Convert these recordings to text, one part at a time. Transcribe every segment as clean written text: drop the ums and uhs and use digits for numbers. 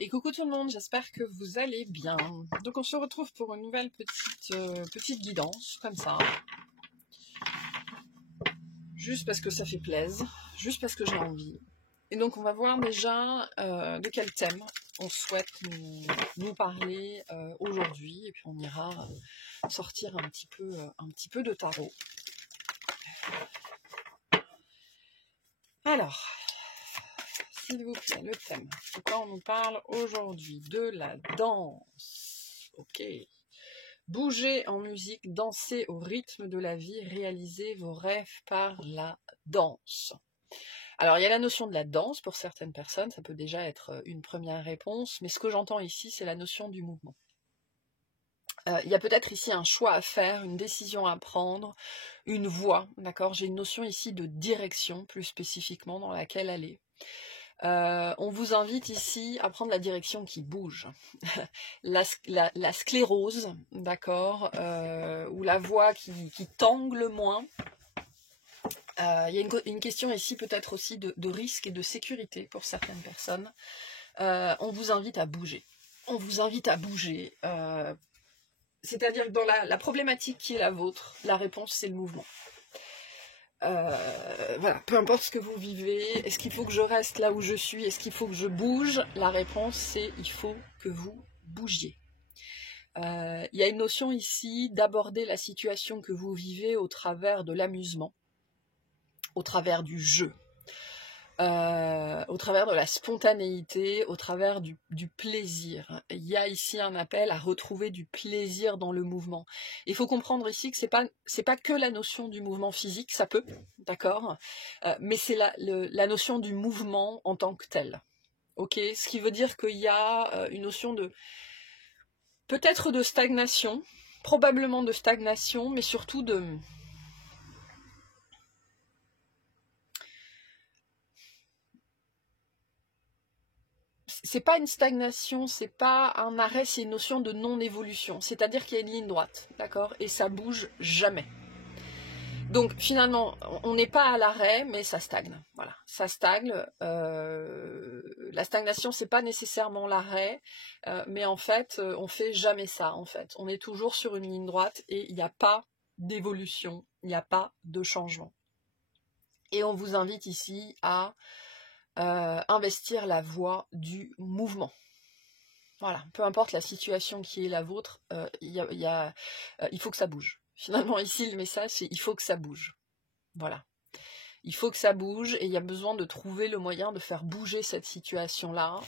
Et coucou tout le monde, j'espère que vous allez bien. Donc on se retrouve pour une nouvelle petite guidance, comme ça. Juste parce que ça fait plaisir, juste parce que j'ai envie. Et donc on va voir déjà de quel thème on souhaite nous parler aujourd'hui. Et puis on ira sortir un petit peu de tarot. Alors, s'il vous plaît, le thème. De quoi on nous parle aujourd'hui? De la danse. Ok. Bougez en musique, dansez au rythme de la vie, réalisez vos rêves par la danse. Alors, il y a la notion de la danse pour certaines personnes, ça peut déjà être une première réponse, mais ce que j'entends ici, c'est la notion du mouvement. Il y a peut-être ici un choix à faire, une décision à prendre, une voie, d'accord? J'ai une notion ici de direction, plus spécifiquement, dans laquelle aller. On vous invite ici à prendre la direction qui bouge. la sclérose, d'accord, ou la voie qui tangue le moins. Il y a une question ici peut-être aussi de risque et de sécurité pour certaines personnes. On vous invite à bouger. On vous invite à bouger. C'est-à-dire que dans la problématique qui est la vôtre, la réponse c'est le mouvement. Voilà, peu importe ce que vous vivez, est-ce qu'il faut que je reste là où je suis, est-ce qu'il faut que je bouge? La réponse c'est il faut que vous bougiez. Il y a une notion ici d'aborder la situation que vous vivez au travers de l'amusement, au travers du jeu, au travers de la spontanéité, au travers du plaisir. Il y a ici un appel à retrouver du plaisir dans le mouvement. Il faut comprendre ici que c'est pas que la notion du mouvement physique, ça peut, d'accord, mais c'est la notion du mouvement en tant que tel. Ok, ce qui veut dire qu'il y a une notion de peut-être de stagnation, probablement de stagnation, mais surtout de c'est pas une stagnation, c'est pas un arrêt, c'est une notion de non-évolution. C'est-à-dire qu'il y a une ligne droite, d'accord, et ça bouge jamais. Donc finalement, on n'est pas à l'arrêt, mais ça stagne. Voilà, ça stagne. La stagnation, c'est pas nécessairement l'arrêt, mais en fait, on fait jamais ça. En fait, on est toujours sur une ligne droite et il n'y a pas d'évolution, il n'y a pas de changement. Et on vous invite ici à investir la voie du mouvement. Voilà, peu importe la situation qui est la vôtre, il faut que ça bouge. Finalement, ici, le message, c'est il faut que ça bouge. Voilà. Il faut que ça bouge et il y a besoin de trouver le moyen de faire bouger cette situation-là.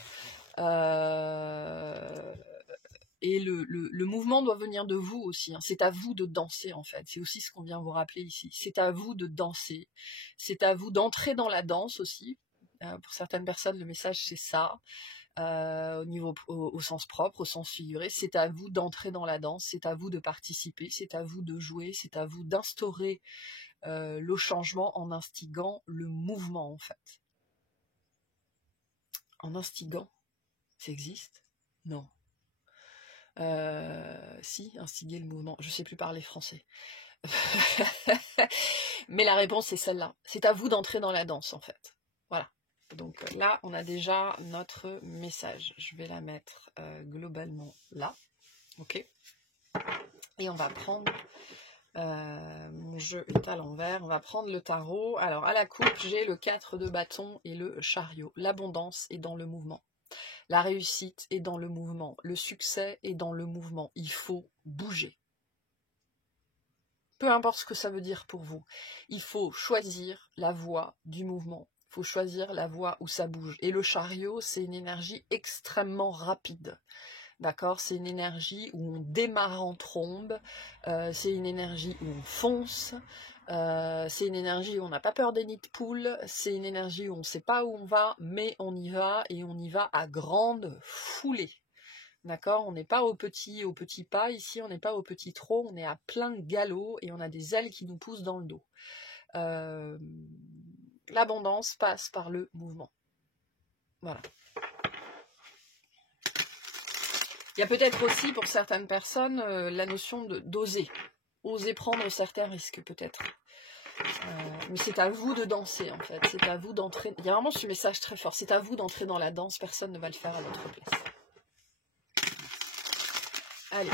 Et le mouvement doit venir de vous aussi. Hein. C'est à vous de danser, en fait. C'est aussi ce qu'on vient vous rappeler ici. C'est à vous de danser. C'est à vous d'entrer dans la danse aussi. Pour certaines personnes, le message, c'est ça. Au sens propre, au sens figuré, c'est à vous d'entrer dans la danse, c'est à vous de participer, c'est à vous de jouer, c'est à vous d'instaurer le changement en instigant le mouvement en fait. En instigant, ça existe? Non. Si, instiguer le mouvement, je sais plus parler français. Mais la réponse est celle-là, c'est à vous d'entrer dans la danse en fait. Voilà. Donc là, on a déjà notre message. Je vais la mettre globalement là. Ok. Et on va prendre, mon jeu est à l'envers, on va prendre le tarot. Alors à la coupe, j'ai le 4 de bâton et le chariot. L'abondance est dans le mouvement. La réussite est dans le mouvement. Le succès est dans le mouvement. Il faut bouger. Peu importe ce que ça veut dire pour vous. Il faut choisir la voie du mouvement. Il faut choisir la voie où ça bouge. Et le chariot, c'est une énergie extrêmement rapide. D'accord? C'est une énergie où on démarre en trombe. C'est une énergie où on fonce. C'est une énergie où on n'a pas peur des nids de poules. C'est une énergie où on ne sait pas où on va, mais on y va et on y va à grande foulée. D'accord, on n'est pas au petit pas ici, on n'est pas au petit trot, on est à plein de galop et on a des ailes qui nous poussent dans le dos. L'abondance passe par le mouvement. Voilà. Il y a peut-être aussi pour certaines personnes la notion d'oser. Oser prendre certains risques peut-être. Mais c'est à vous de danser en fait, c'est à vous d'entrer, il y a vraiment ce message très fort, c'est à vous d'entrer dans la danse, personne ne va le faire à votre place. Allez,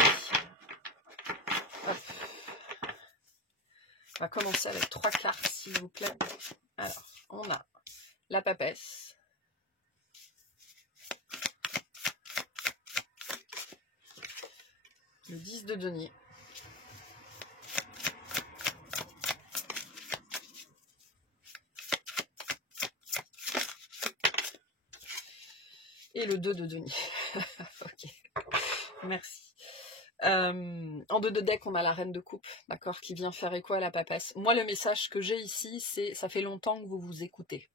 hop. On va commencer avec 3 cartes s'il vous plaît. Alors, on a la papesse, le 10 de denier, et le 2 de denier. Ok, merci. En 2 de deck, on a la reine de coupe, d'accord, qui vient faire écho à la papesse. Moi, le message que j'ai ici, c'est ça fait longtemps que vous vous écoutez.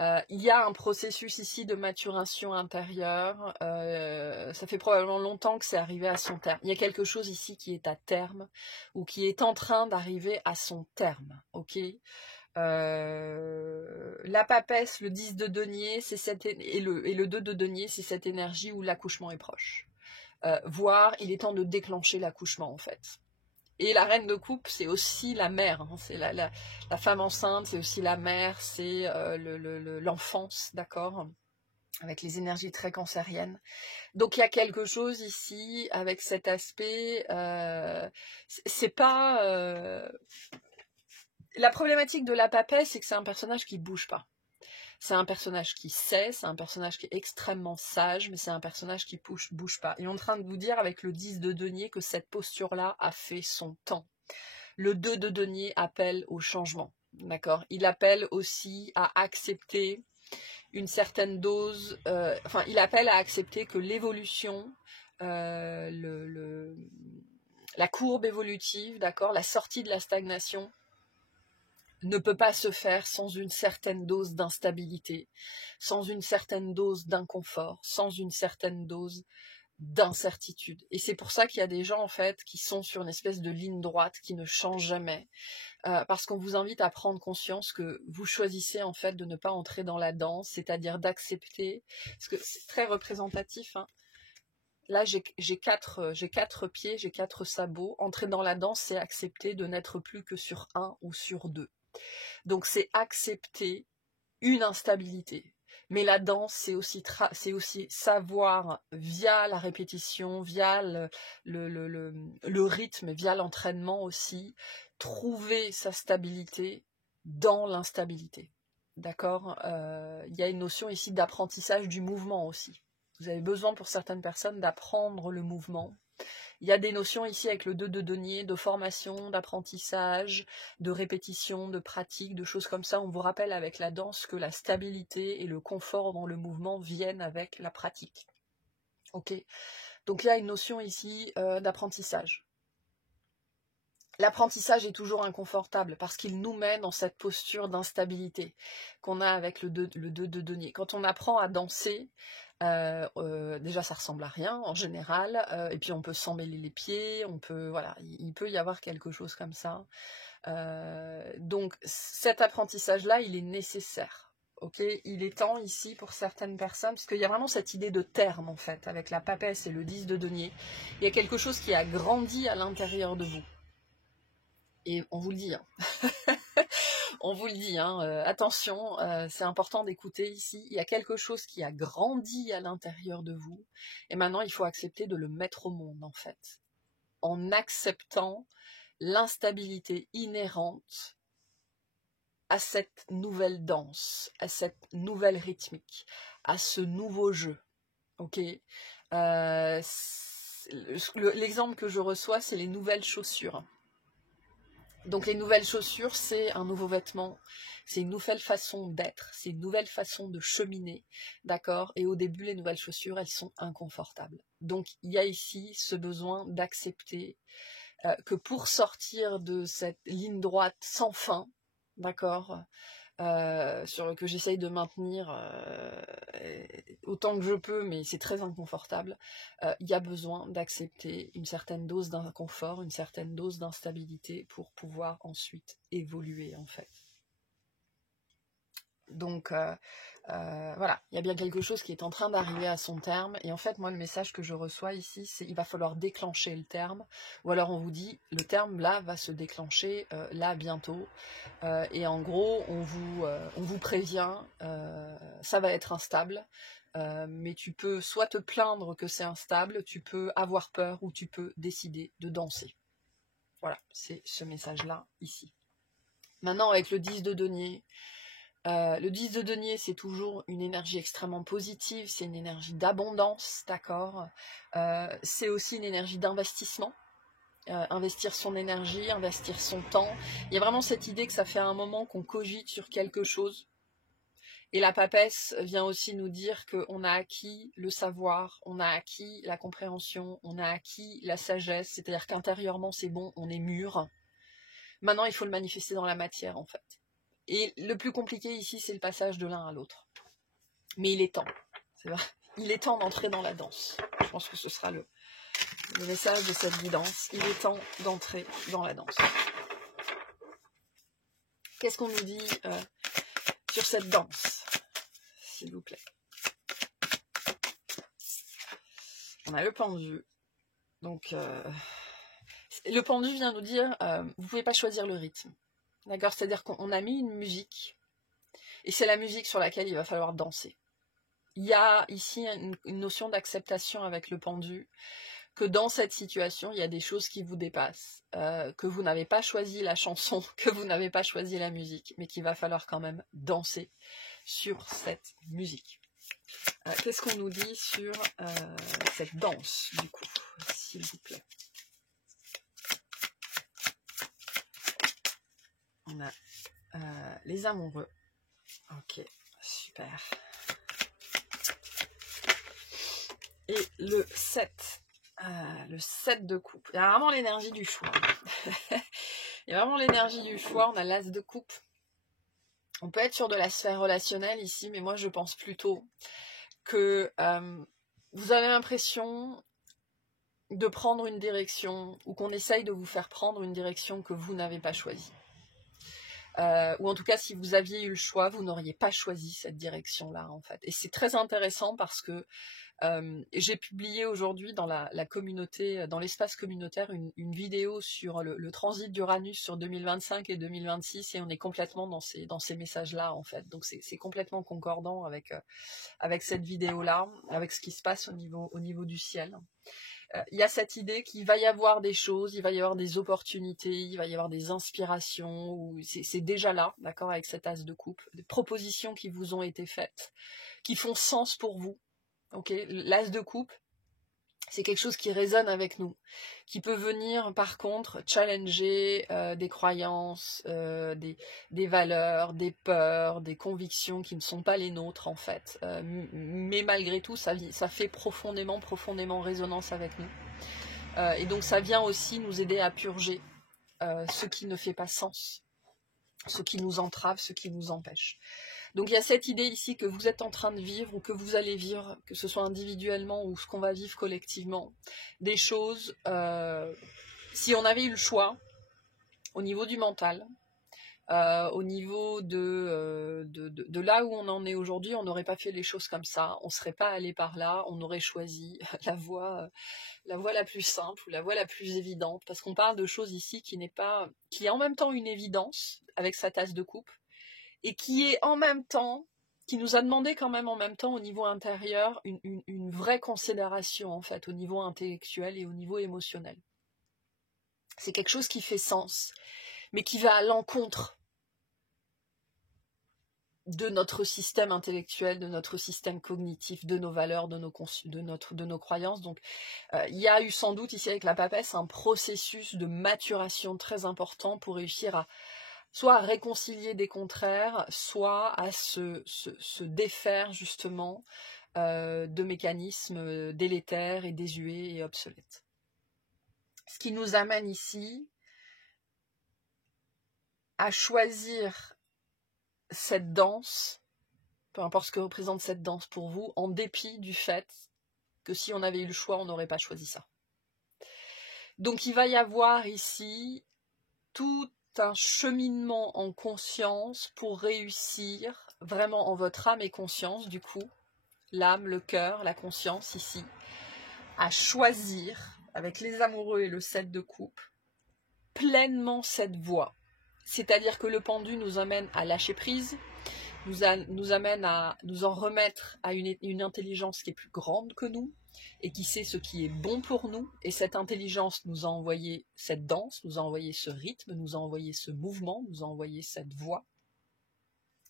Il y a un processus ici de maturation intérieure. Ça fait probablement longtemps que c'est arrivé à son terme. Il y a quelque chose ici qui est à terme ou qui est en train d'arriver à son terme, ok. La papesse, le 10 de denier, c'est et le 2 de denier, c'est cette énergie où l'accouchement est proche. Voire, il est temps de déclencher l'accouchement, en fait. Et la reine de coupe, c'est aussi la mère, hein, c'est la femme enceinte, c'est aussi la mère, c'est l'enfance, d'accord, avec les énergies très cancériennes. Donc il y a quelque chose ici avec cet aspect, c'est pas... La problématique de la papesse, c'est que c'est un personnage qui bouge pas. C'est un personnage qui sait, c'est un personnage qui est extrêmement sage, mais c'est un personnage qui bouge pas. Et on est en train de vous dire avec le 10 de denier que cette posture-là a fait son temps. Le 2 de denier appelle au changement, d'accord. Il appelle aussi à accepter une certaine dose, il appelle à accepter que l'évolution, la courbe évolutive, d'accord, la sortie de la stagnation, ne peut pas se faire sans une certaine dose d'instabilité, sans une certaine dose d'inconfort, sans une certaine dose d'incertitude. Et c'est pour ça qu'il y a des gens en fait qui sont sur une espèce de ligne droite qui ne change jamais, parce qu'on vous invite à prendre conscience que vous choisissez en fait de ne pas entrer dans la danse, c'est-à-dire d'accepter, parce que c'est très représentatif, hein. Là, j'ai 4 pieds, j'ai 4 sabots. Entrer dans la danse, c'est accepter de n'être plus que sur 1 ou sur 2. Donc c'est accepter une instabilité. Mais la danse, c'est aussi savoir, via la répétition, via le rythme, via l'entraînement aussi, trouver sa stabilité dans l'instabilité. D'accord. Il y a une notion ici d'apprentissage du mouvement aussi. Vous avez besoin pour certaines personnes d'apprendre le mouvement. Il y a des notions ici avec le 2 de denier, de formation, d'apprentissage, de répétition, de pratique, de choses comme ça. On vous rappelle avec la danse que la stabilité et le confort dans le mouvement viennent avec la pratique. Ok. Donc il y a une notion ici d'apprentissage. L'apprentissage est toujours inconfortable parce qu'il nous met dans cette posture d'instabilité qu'on a avec le 2 de denier. Quand on apprend à danser, déjà ça ressemble à rien en général, et puis on peut s'emmêler les pieds, voilà, il peut y avoir quelque chose comme ça. Donc cet apprentissage-là, il est nécessaire. Ok, il est temps ici pour certaines personnes, parce qu'il y a vraiment cette idée de terme en fait, avec la papesse et le 10 de denier. Il y a quelque chose qui a grandi à l'intérieur de vous. Et on vous le dit, hein. On vous le dit, hein, attention, c'est important d'écouter ici. Il y a quelque chose qui a grandi à l'intérieur de vous. Et maintenant, il faut accepter de le mettre au monde, en fait. En acceptant l'instabilité inhérente à cette nouvelle danse, à cette nouvelle rythmique, à ce nouveau jeu. Ok. L'exemple que je reçois, c'est les nouvelles chaussures. Donc les nouvelles chaussures, c'est un nouveau vêtement, c'est une nouvelle façon d'être, c'est une nouvelle façon de cheminer, d'accord. Et au début, les nouvelles chaussures, elles sont inconfortables. Donc il y a ici ce besoin d'accepter que pour sortir de cette ligne droite sans fin, d'accord, que j'essaye de maintenir autant que je peux, mais c'est très inconfortable, il y a besoin d'accepter une certaine dose d'inconfort, une certaine dose d'instabilité pour pouvoir ensuite évoluer en fait. Donc voilà, il y a bien quelque chose qui est en train d'arriver à son terme. Et en fait, moi, le message que je reçois ici, c'est il va falloir déclencher le terme. Ou alors on vous dit, le terme là va se déclencher là bientôt. Et en gros, on vous prévient, ça va être instable. Mais tu peux soit te plaindre que c'est instable, tu peux avoir peur ou tu peux décider de danser. Voilà, c'est ce message-là ici. Maintenant, avec le 10 de denier, le 10 de denier, c'est toujours une énergie extrêmement positive, c'est une énergie d'abondance, d'accord. C'est aussi une énergie d'investissement, investir son énergie, investir son temps. Il y a vraiment cette idée que ça fait un moment qu'on cogite sur quelque chose. Et la papesse vient aussi nous dire qu'on a acquis le savoir, on a acquis la compréhension, on a acquis la sagesse, c'est-à-dire qu'intérieurement c'est bon, on est mûr. Maintenant, il faut le manifester dans la matière, en fait. Et le plus compliqué ici, c'est le passage de l'un à l'autre. Mais il est temps, c'est vrai. Il est temps d'entrer dans la danse. Je pense que ce sera le message de cette guidance. Il est temps d'entrer dans la danse. Qu'est-ce qu'on nous dit sur cette danse, s'il vous plaît? On a le pendu. Donc, le pendu vient nous dire, vous ne pouvez pas choisir le rythme. D'accord? C'est-à-dire qu'on a mis une musique, et c'est la musique sur laquelle il va falloir danser. Il y a ici une notion d'acceptation avec le pendu, que dans cette situation, il y a des choses qui vous dépassent, que vous n'avez pas choisi la chanson, que vous n'avez pas choisi la musique, mais qu'il va falloir quand même danser sur cette musique. Qu'est-ce qu'on nous dit sur cette danse, du coup, s'il vous plaît? On a les amoureux. Ok, super. Et le 7. Le 7 de coupe. Il y a vraiment l'énergie du choix. Il y a vraiment l'énergie du choix. On a l'as de coupe. On peut être sur de la sphère relationnelle ici, mais moi je pense plutôt que vous avez l'impression de prendre une direction, ou qu'on essaye de vous faire prendre une direction que vous n'avez pas choisie. Ou en tout cas, si vous aviez eu le choix, vous n'auriez pas choisi cette direction-là, en fait. Et c'est très intéressant parce que j'ai publié aujourd'hui dans la communauté, dans l'espace communautaire, une vidéo sur le transit d'Uranus sur 2025 et 2026, et on est complètement dans ces messages-là, en fait. Donc c'est complètement concordant avec cette vidéo-là, avec ce qui se passe au niveau du ciel. Il y a cette idée qu'il va y avoir des choses, il va y avoir des opportunités, il va y avoir des inspirations, c'est déjà là, d'accord, avec cet as de coupe, des propositions qui vous ont été faites, qui font sens pour vous. Ok, l'as de coupe, c'est quelque chose qui résonne avec nous, qui peut venir par contre challenger des croyances, des valeurs, des peurs, des convictions qui ne sont pas les nôtres en fait. Mais malgré tout, ça fait profondément résonance avec nous. Et donc ça vient aussi nous aider à purger ce qui ne fait pas sens, ce qui nous entrave, ce qui nous empêche. Donc il y a cette idée ici que vous êtes en train de vivre ou que vous allez vivre, que ce soit individuellement ou ce qu'on va vivre collectivement, des choses, si on avait eu le choix, au niveau du mental, au niveau de là où on en est aujourd'hui, on n'aurait pas fait les choses comme ça, on ne serait pas allé par là, on aurait choisi la voie la plus simple ou la voie la plus évidente, parce qu'on parle de choses ici qui est en même temps une évidence avec sa tasse de coupe, et qui est en même temps, qui nous a demandé quand même en même temps au niveau intérieur une vraie considération en fait, au niveau intellectuel et au niveau émotionnel. C'est quelque chose qui fait sens, mais qui va à l'encontre de notre système intellectuel, de notre système cognitif, de nos valeurs, de nos croyances. Donc il y a eu sans doute ici avec la papesse un processus de maturation très important pour réussir soit à réconcilier des contraires, soit à se défaire justement de mécanismes délétères et désuets et obsolètes. Ce qui nous amène ici à choisir cette danse, peu importe ce que représente cette danse pour vous, en dépit du fait que si on avait eu le choix, on n'aurait pas choisi ça. Donc il va y avoir ici tout un cheminement en conscience pour réussir vraiment en votre âme et conscience, du coup, l'âme, le cœur, la conscience ici, à choisir, avec les amoureux et le 7 de coupe, pleinement cette voie. C'est-à-dire que le pendu nous amène à lâcher prise, nous amène à nous en remettre à une intelligence qui est plus grande que nous et qui sait ce qui est bon pour nous. Et cette intelligence nous a envoyé cette danse, nous a envoyé ce rythme, nous a envoyé ce mouvement, nous a envoyé cette voie.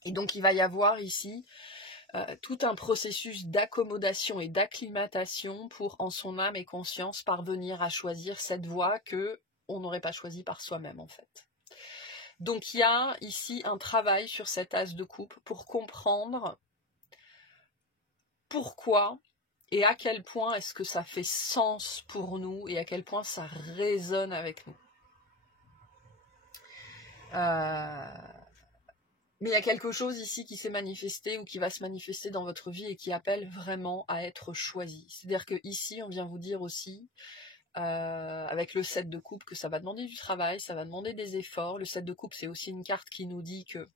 Et donc il va y avoir ici tout un processus d'accommodation et d'acclimatation pour, en son âme et conscience, parvenir à choisir cette voie que on n'aurait pas choisie par soi-même en fait. Donc il y a ici un travail sur cet as de coupe pour comprendre pourquoi et à quel point est-ce que ça fait sens pour nous et à quel point ça résonne avec nous. Mais il y a quelque chose ici qui s'est manifesté ou qui va se manifester dans votre vie et qui appelle vraiment à être choisi. C'est-à-dire que ici, on vient vous dire aussi, avec le 7 de coupe, que ça va demander du travail, ça va demander des efforts. Le 7 de coupe, c'est aussi une carte qui nous dit que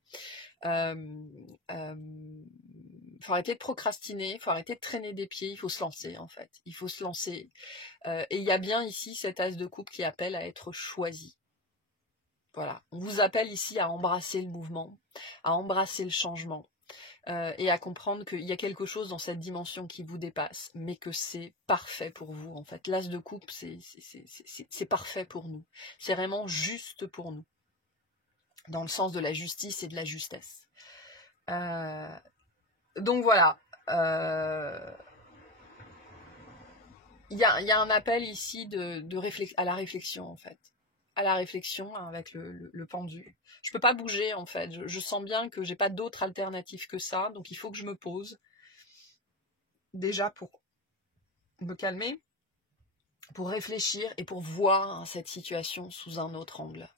faut arrêter de procrastiner, il faut arrêter de traîner des pieds, il faut se lancer en fait. Il faut se lancer. Et il y a bien ici cet as de coupe qui appelle à être choisi. Voilà, on vous appelle ici à embrasser le mouvement, à embrasser le changement et à comprendre qu'il y a quelque chose dans cette dimension qui vous dépasse, mais que c'est parfait pour vous en fait. L'as de coupe, c'est parfait pour nous. C'est vraiment juste pour nous, dans le sens de la justice et de la justesse. Donc voilà, il y a un appel ici à la réflexion en fait. À la réflexion avec le pendu. Je peux pas bouger en fait, je sens bien que j'ai pas d'autre alternative que ça, donc il faut que je me pose, déjà pour me calmer, pour réfléchir et pour voir cette situation sous un autre angle.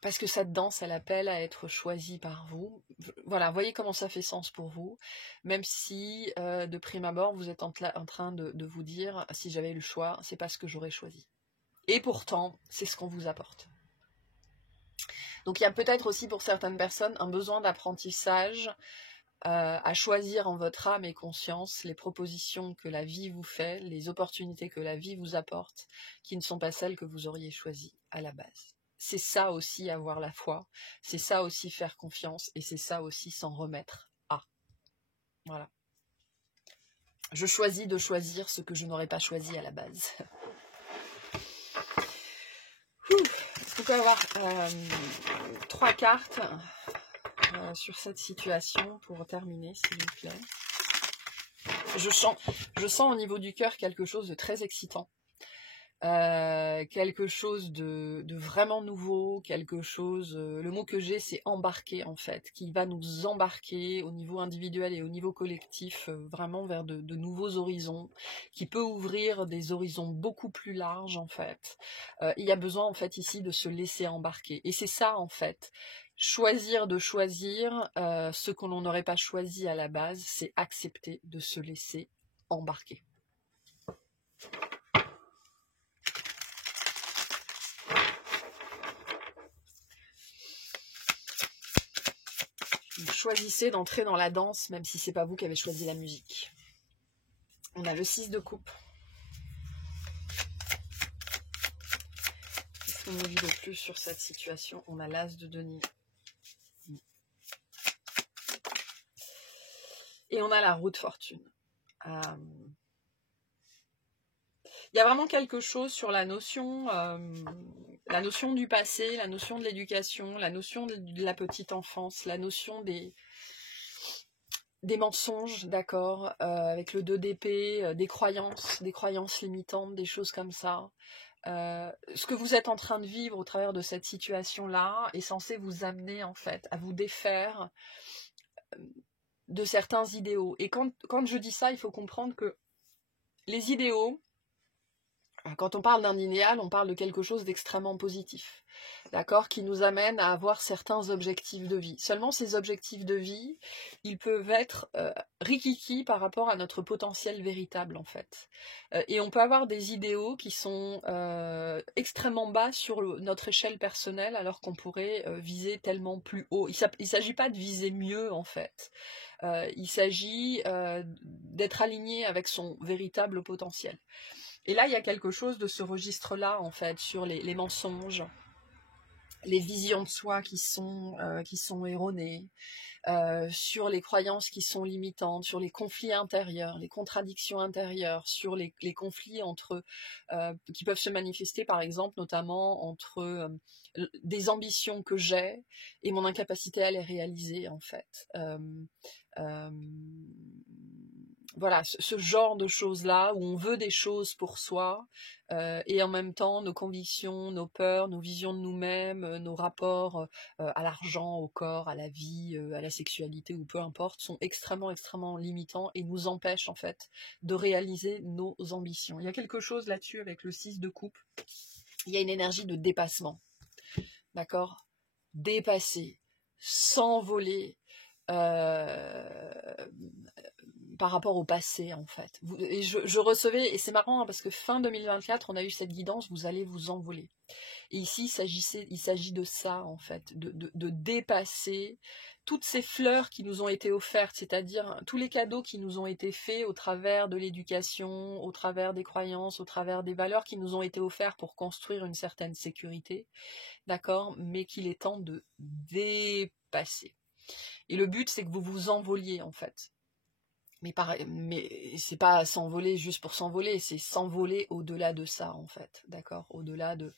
Parce que cette danse, elle appelle à être choisie par vous. Voilà, voyez comment ça fait sens pour vous, même si de prime abord, vous êtes en train de vous dire, si j'avais eu le choix, c'est pas ce que j'aurais choisi. Et pourtant, c'est ce qu'on vous apporte. Donc il y a peut-être aussi pour certaines personnes un besoin d'apprentissage à choisir en votre âme et conscience les propositions que la vie vous fait, les opportunités que la vie vous apporte, qui ne sont pas celles que vous auriez choisies à la base. C'est ça aussi avoir la foi, c'est ça aussi faire confiance, et c'est ça aussi s'en remettre à. Voilà. Je choisis de choisir ce que je n'aurais pas choisi à la base. On peut avoir 3 cartes sur cette situation pour terminer, s'il vous plaît. Je sens au niveau du cœur quelque chose de très excitant. Quelque chose de vraiment nouveau, quelque chose, le mot que j'ai c'est embarquer en fait, qui va nous embarquer au niveau individuel et au niveau collectif vraiment vers de nouveaux horizons, qui peut ouvrir des horizons beaucoup plus larges en fait. Il y a besoin en fait ici de se laisser embarquer, et c'est ça en fait. Choisir de choisir ce que l'on n'aurait pas choisi à la base, c'est accepter de se laisser embarquer. Vous choisissez d'entrer dans la danse, même si c'est pas vous qui avez choisi la musique. On a le 6 de coupe. Qu'est-ce qu'on nous dit de plus sur cette situation? On a l'as de denier. Et on a la roue de fortune. Il y a vraiment quelque chose sur la notion du passé, la notion de l'éducation, la notion de la petite enfance, la notion des mensonges, d'accord, avec le 2 d'épée, des croyances limitantes, des choses comme ça. Ce que vous êtes en train de vivre au travers de cette situation-là est censé vous amener en fait à vous défaire de certains idéaux. Et quand je dis ça, il faut comprendre que les idéaux, Quand on parle d'un idéal, on parle de quelque chose d'extrêmement positif, d'accord, qui nous amène à avoir certains objectifs de vie. Seulement, ces objectifs de vie, ils peuvent être rikiki par rapport à notre potentiel véritable, en fait. Et on peut avoir des idéaux qui sont extrêmement bas sur notre échelle personnelle, alors qu'on pourrait viser tellement plus haut. Il ne s'agit pas de viser mieux, en fait. Il s'agit d'être aligné avec son véritable potentiel. Et là, il y a quelque chose de ce registre-là, en fait, sur les mensonges, les visions de soi qui sont erronées, sur les croyances qui sont limitantes, sur les conflits intérieurs, les contradictions intérieures, sur les conflits qui peuvent se manifester, par exemple, notamment entre des ambitions que j'ai et mon incapacité à les réaliser, en fait. Voilà, ce genre de choses-là, où on veut des choses pour soi, et en même temps, nos convictions, nos peurs, nos visions de nous-mêmes, nos rapports à l'argent, au corps, à la vie, à la sexualité, ou peu importe, sont extrêmement, extrêmement limitants et nous empêchent, en fait, de réaliser nos ambitions. Il y a quelque chose là-dessus avec le 6 de coupe. Il y a une énergie de dépassement, d'accord ? Dépasser, s'envoler, par rapport au passé, en fait. Et je recevais, et c'est marrant, hein, parce que fin 2024, on a eu cette guidance, vous allez vous envoler. Et ici, il s'agit de ça, en fait, de dépasser toutes ces fleurs qui nous ont été offertes, c'est-à-dire tous les cadeaux qui nous ont été faits au travers de l'éducation, au travers des croyances, au travers des valeurs qui nous ont été offerts pour construire une certaine sécurité, d'accord, mais qu'il est temps de dépasser. Et le but, c'est que vous vous envoliez, en fait. Mais c'est pas s'envoler juste pour s'envoler, c'est s'envoler au-delà de ça, en fait, d'accord, au-delà de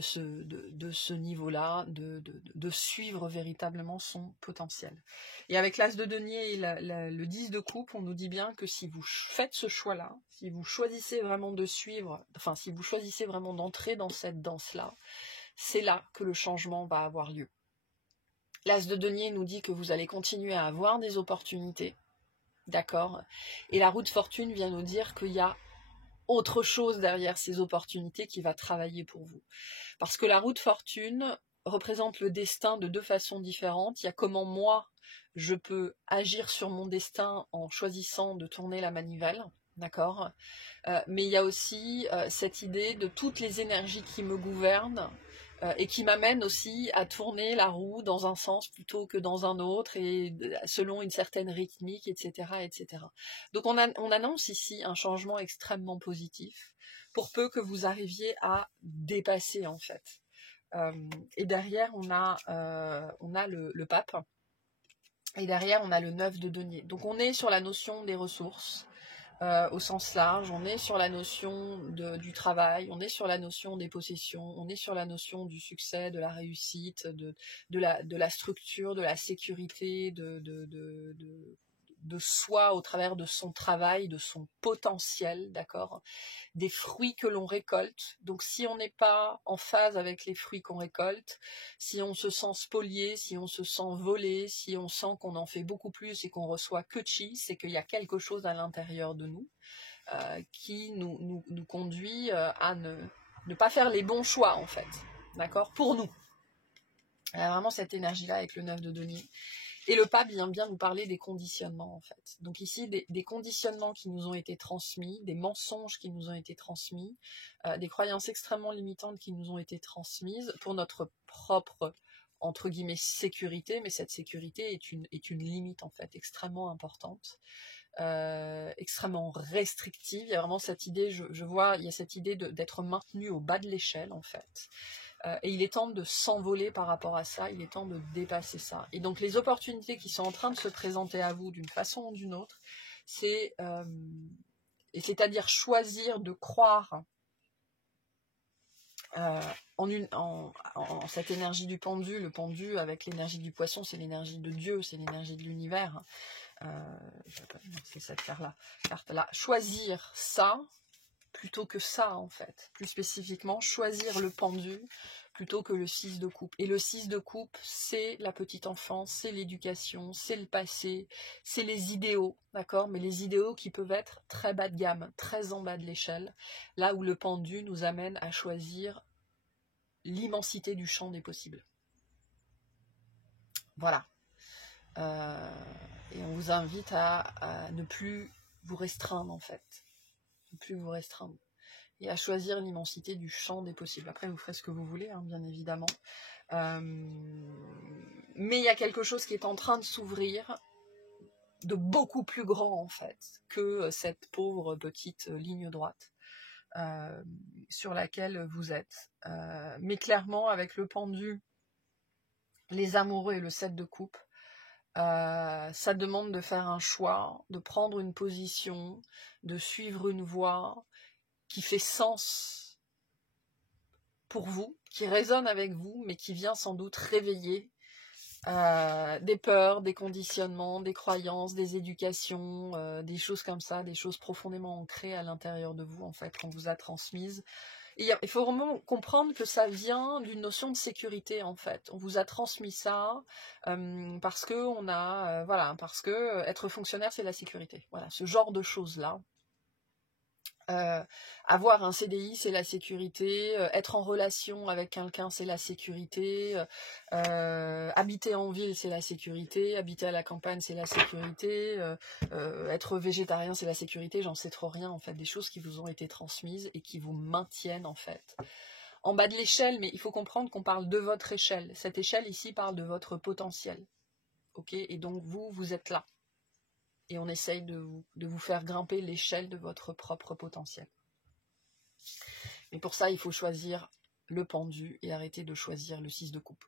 ce niveau-là, de suivre véritablement son potentiel. Et avec l'As de denier et le 10 de coupe, on nous dit bien que si vous faites ce choix-là, si vous choisissez vraiment de suivre, enfin si vous choisissez vraiment d'entrer dans cette danse-là, c'est là que le changement va avoir lieu. L'As de denier nous dit que vous allez continuer à avoir des opportunités, d'accord. Et la roue de fortune vient nous dire qu'il y a autre chose derrière ces opportunités qui va travailler pour vous. Parce que la roue de fortune représente le destin de deux façons différentes. Il y a comment moi, je peux agir sur mon destin en choisissant de tourner la manivelle, d'accord. Mais il y a aussi cette idée de toutes les énergies qui me gouvernent, et qui m'amène aussi à tourner la roue dans un sens plutôt que dans un autre, et selon une certaine rythmique, etc. etc. Donc on annonce ici un changement extrêmement positif, pour peu que vous arriviez à dépasser, en fait. Et derrière, on a le pape, et derrière, on a le 9 de denier. Donc on est sur la notion des ressources, au sens large, on est sur la notion du travail, on est sur la notion des possessions, on est sur la notion du succès, de la réussite, de la structure, de la sécurité, de soi au travers de son travail, de son potentiel, d'accord, des fruits que l'on récolte. Donc si on n'est pas en phase avec les fruits qu'on récolte, si on se sent spolié, si on se sent volé, si on sent qu'on en fait beaucoup plus et qu'on reçoit que chi, c'est qu'il y a quelque chose à l'intérieur de nous qui nous conduit à ne pas faire les bons choix, en fait, d'accord, pour nous. Il y a vraiment cette énergie-là avec le 9 de denier. Et le pape vient bien nous parler des conditionnements, en fait. Donc ici, des conditionnements qui nous ont été transmis, des mensonges qui nous ont été transmis, des croyances extrêmement limitantes qui nous ont été transmises pour notre propre, entre guillemets, sécurité, mais cette sécurité est une limite, en fait, extrêmement importante, extrêmement restrictive. Il y a vraiment cette idée, je vois, il y a cette idée d'être maintenu au bas de l'échelle, en fait. Et il est temps de s'envoler par rapport à ça, il est temps de dépasser ça. Et donc les opportunités qui sont en train de se présenter à vous d'une façon ou d'une autre, c'est-à-dire choisir de croire en cette énergie du pendu. Le pendu avec l'énergie du poisson, c'est l'énergie de Dieu, c'est l'énergie de l'univers. C'est cette carte-là. Choisir ça, plutôt que ça, en fait. Plus spécifiquement, choisir le pendu plutôt que le 6 de coupe. Et le 6 de coupe, c'est la petite enfance, c'est l'éducation, c'est le passé, c'est les idéaux, d'accord? Mais les idéaux qui peuvent être très bas de gamme, très en bas de l'échelle, là où le pendu nous amène à choisir l'immensité du champ des possibles. Voilà. Et on vous invite à ne plus vous restreindre, en fait. Ne plus vous restreindre. Et à choisir l'immensité du champ des possibles. Après, vous ferez ce que vous voulez, hein, bien évidemment. Mais il y a quelque chose qui est en train de s'ouvrir, de beaucoup plus grand, en fait, que cette pauvre petite ligne droite sur laquelle vous êtes. Mais clairement, avec le pendu, les amoureux et le 7 de coupe, ça demande de faire un choix, de prendre une position, de suivre une voie qui fait sens pour vous, qui résonne avec vous, mais qui vient sans doute réveiller des peurs, des conditionnements, des croyances, des éducations, des choses comme ça, des choses profondément ancrées à l'intérieur de vous, en fait, qu'on vous a transmises. Et il faut vraiment comprendre que ça vient d'une notion de sécurité, en fait. On vous a transmis ça parce que parce que être fonctionnaire, c'est la sécurité. Voilà, ce genre de choses-là. Avoir un CDI, c'est la sécurité. Être en relation avec quelqu'un, c'est la sécurité. Habiter en ville, c'est la sécurité. Habiter à la campagne, c'est la sécurité. Être végétarien, c'est la sécurité. J'en sais trop rien, en fait. Des choses qui vous ont été transmises et qui vous maintiennent, en fait, en bas de l'échelle. Mais il faut comprendre qu'on parle de votre échelle. Cette échelle ici parle de votre potentiel. Ok ? Et donc, vous êtes là. Et on essaye de vous faire grimper l'échelle de votre propre potentiel. Mais pour ça, il faut choisir le pendu et arrêter de choisir le 6 de coupe.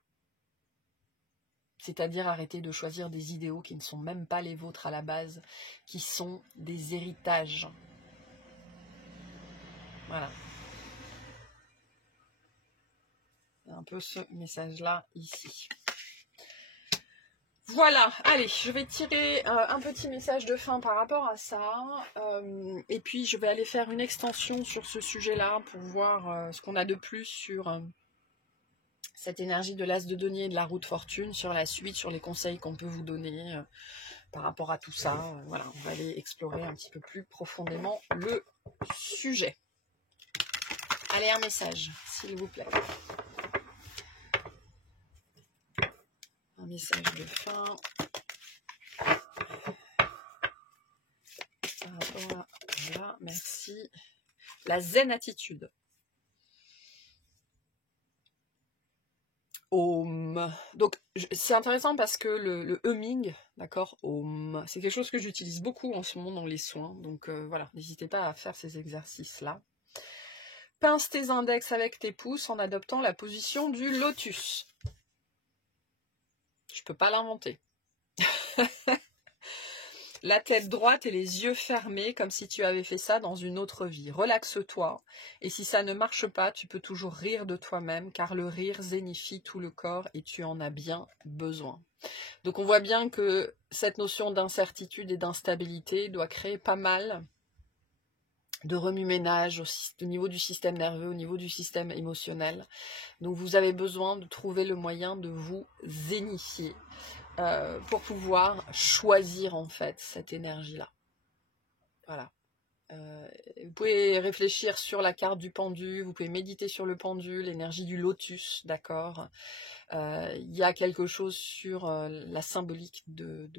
C'est-à-dire arrêter de choisir des idéaux qui ne sont même pas les vôtres à la base, qui sont des héritages. Voilà. C'est un peu ce message-là ici. Voilà, allez, je vais tirer un petit message de fin par rapport à ça, et puis je vais aller faire une extension sur ce sujet-là pour voir ce qu'on a de plus sur cette énergie de l'as de denier et de la roue de fortune, sur la suite, sur les conseils qu'on peut vous donner par rapport à tout ça. Voilà, on va aller explorer un petit peu plus profondément le sujet. Allez, un message, s'il vous plaît. Un message de fin. Par rapport à... Voilà, merci. La zen attitude. Om. Donc, c'est intéressant parce que le humming, d'accord, Om, c'est quelque chose que j'utilise beaucoup en ce moment dans les soins. Donc, voilà, n'hésitez pas à faire ces exercices-là. Pince tes index avec tes pouces en adoptant la position du lotus. Je peux pas l'inventer. La tête droite et les yeux fermés comme si tu avais fait ça dans une autre vie. Relaxe-toi. Et si ça ne marche pas, tu peux toujours rire de toi-même car le rire zénifie tout le corps et tu en as bien besoin. Donc on voit bien que cette notion d'incertitude et d'instabilité doit créer pas mal de remue-ménage au niveau du système nerveux, au niveau du système émotionnel. Donc vous avez besoin de trouver le moyen de vous zénifier. Pour pouvoir choisir en fait cette énergie-là. Voilà. Vous pouvez réfléchir sur la carte du pendu, vous pouvez méditer sur le pendu, l'énergie du lotus, d'accord. Il y a quelque chose sur la symbolique de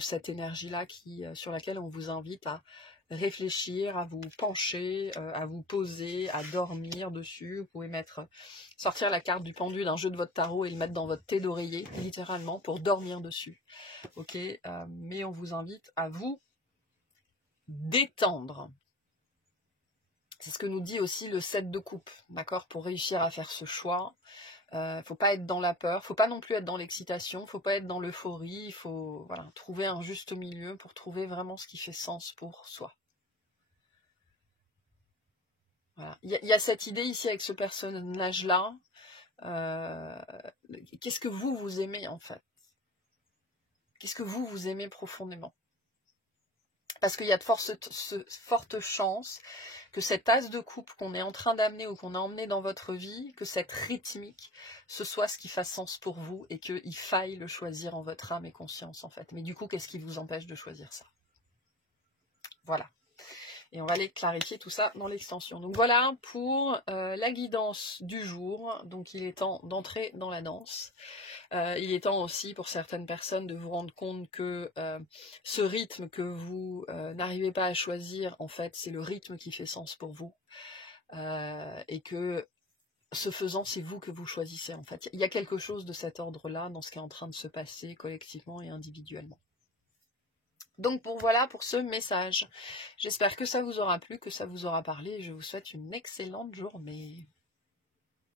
cette énergie-là sur laquelle on vous invite à réfléchir, à vous pencher, à vous poser, à dormir dessus. Vous pouvez sortir la carte du pendu d'un jeu de votre tarot et le mettre dans votre thé d'oreiller, littéralement, pour dormir dessus. Ok, mais on vous invite à vous détendre. C'est ce que nous dit aussi le 7 de coupe, d'accord, pour réussir à faire ce choix. Faut pas être dans la peur, faut pas non plus être dans l'excitation, faut pas être dans l'euphorie, il faut trouver un juste milieu pour trouver vraiment ce qui fait sens pour soi. Voilà. Il y a cette idée ici avec ce personnage-là. Qu'est-ce que vous aimez en fait? Qu'est-ce que vous aimez profondément? Parce qu'il y a de fortes chances que cet as de coupe qu'on est en train d'amener ou qu'on a emmené dans votre vie, que cette rythmique, ce soit ce qui fasse sens pour vous et qu'il faille le choisir en votre âme et conscience en fait. Mais du coup, qu'est-ce qui vous empêche de choisir ça? Voilà. Et on va aller clarifier tout ça dans l'extension. Donc voilà pour la guidance du jour. Donc il est temps d'entrer dans la danse. Il est temps aussi pour certaines personnes de vous rendre compte que ce rythme que vous n'arrivez pas à choisir, en fait, c'est le rythme qui fait sens pour vous. Et que ce faisant, c'est vous que vous choisissez, en fait. Il y a quelque chose de cet ordre-là dans ce qui est en train de se passer collectivement et individuellement. Donc voilà pour ce message. J'espère que ça vous aura plu, que ça vous aura parlé et je vous souhaite une excellente journée.